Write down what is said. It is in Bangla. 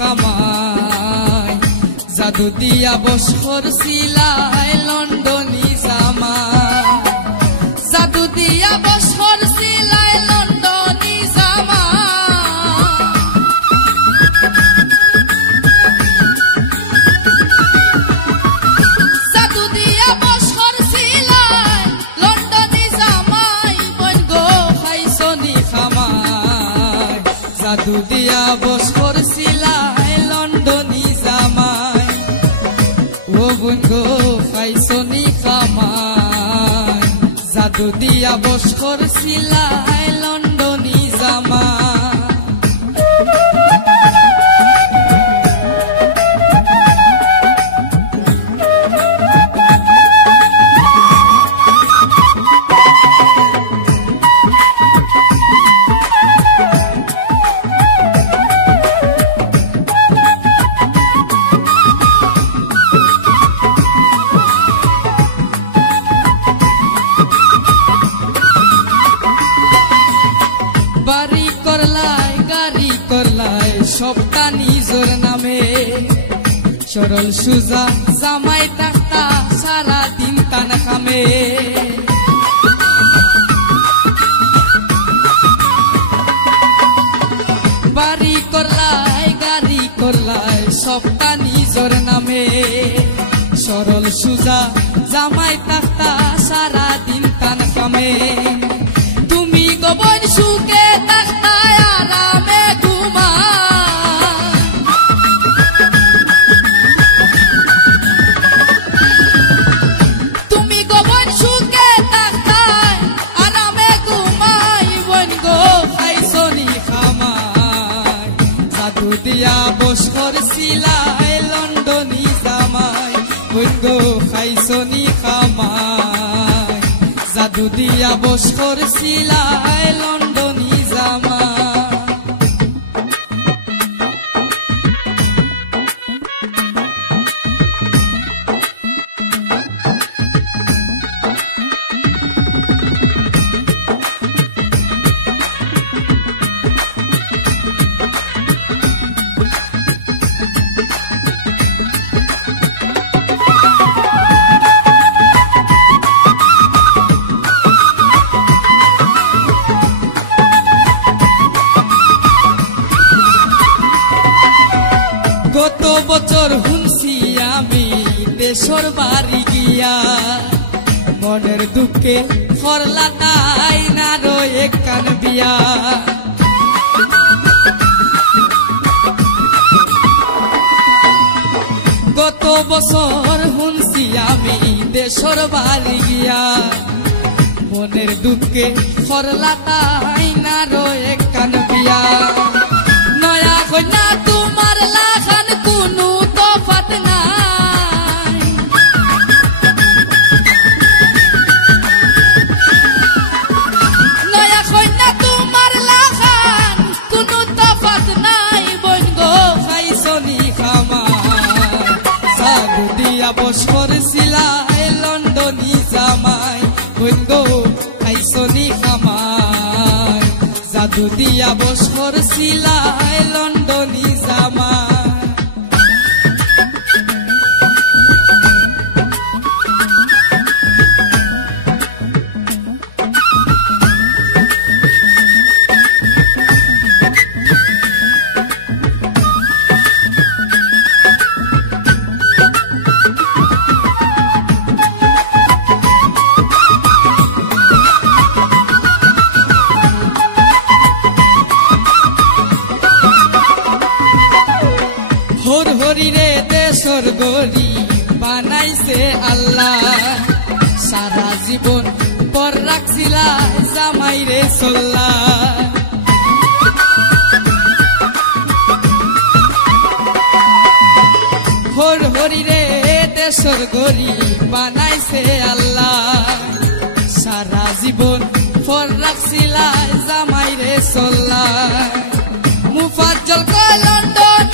খামাই জাদু দিয়া বস করছিলাই লন্ডনী জামাই জাদু দিয়া বস করছিলাই লন্ডনী জামাই জাদু দিয়া বস করছিলাই লন্ডনী জামাই বন গো খাইছনি খামাই জাদু দিয়া বস করছিলাই লন্ডনী জামাই ও বোন গো খাইছনি খামাই জাদু দিয়া বস করছিলাই লন্ডনী জামাই বাড়ি করলাই গাড়ি করলাই সবটা নিজর নামে সরল সুজা জামাই থাকতা সারা দিন টানা খামে বাড়ি করলাই গাড়ি করলাই সবটা নিজর নামে সরল সুজা জামাই থাকতা সারা দিন টানা খামে তুমি গোবর সুখে থাকতা আরামে ঘুমা তুমি গোবর সুখে থাকতা আরামে ঘুমাই বোন গো খাইছনি খামাই জাদু দিয়া বস করছিলাই লন্ডনী জামাই বোন গো খাইছনি খামাই জাদু দিয়া বস করছিলাই লন্ডনী জামাই গত বছর শুনছি আমি দেশর বাড়ি গিয়া মনের দুঃখে করলা তাই না রয়ে কান বিয়া গত বছর শুনছি আমি দেশর বাড়ি গিয়া মনের দুঃখে করলা তাই না রয়ে কান বিয়া নয়া কন্যা তোমার লাখান কোনো তফাত নাই নয়া কন্যা তোমার লাখান কোনো তফাত নাই বোন গো খাইছনি খামাই জাদু দিয়া বস করছিলাই লন্ডনী জামাই বোন গো খাইছনি খামাই জাদু দিয়া বস করছিলাই লন্ডনী জামাই হর হরি রে দেশর গরি বানাইছে আল্লাহ সারা জীবন পর রাখছিলা জামাই রে চল্লা হর হরি রে দেশর গরি বানাইছে আল্লাহ সারা জীবন পর রাখছিলা জামাই রে চল্লা মুফাজ্জল কয় লন্ডন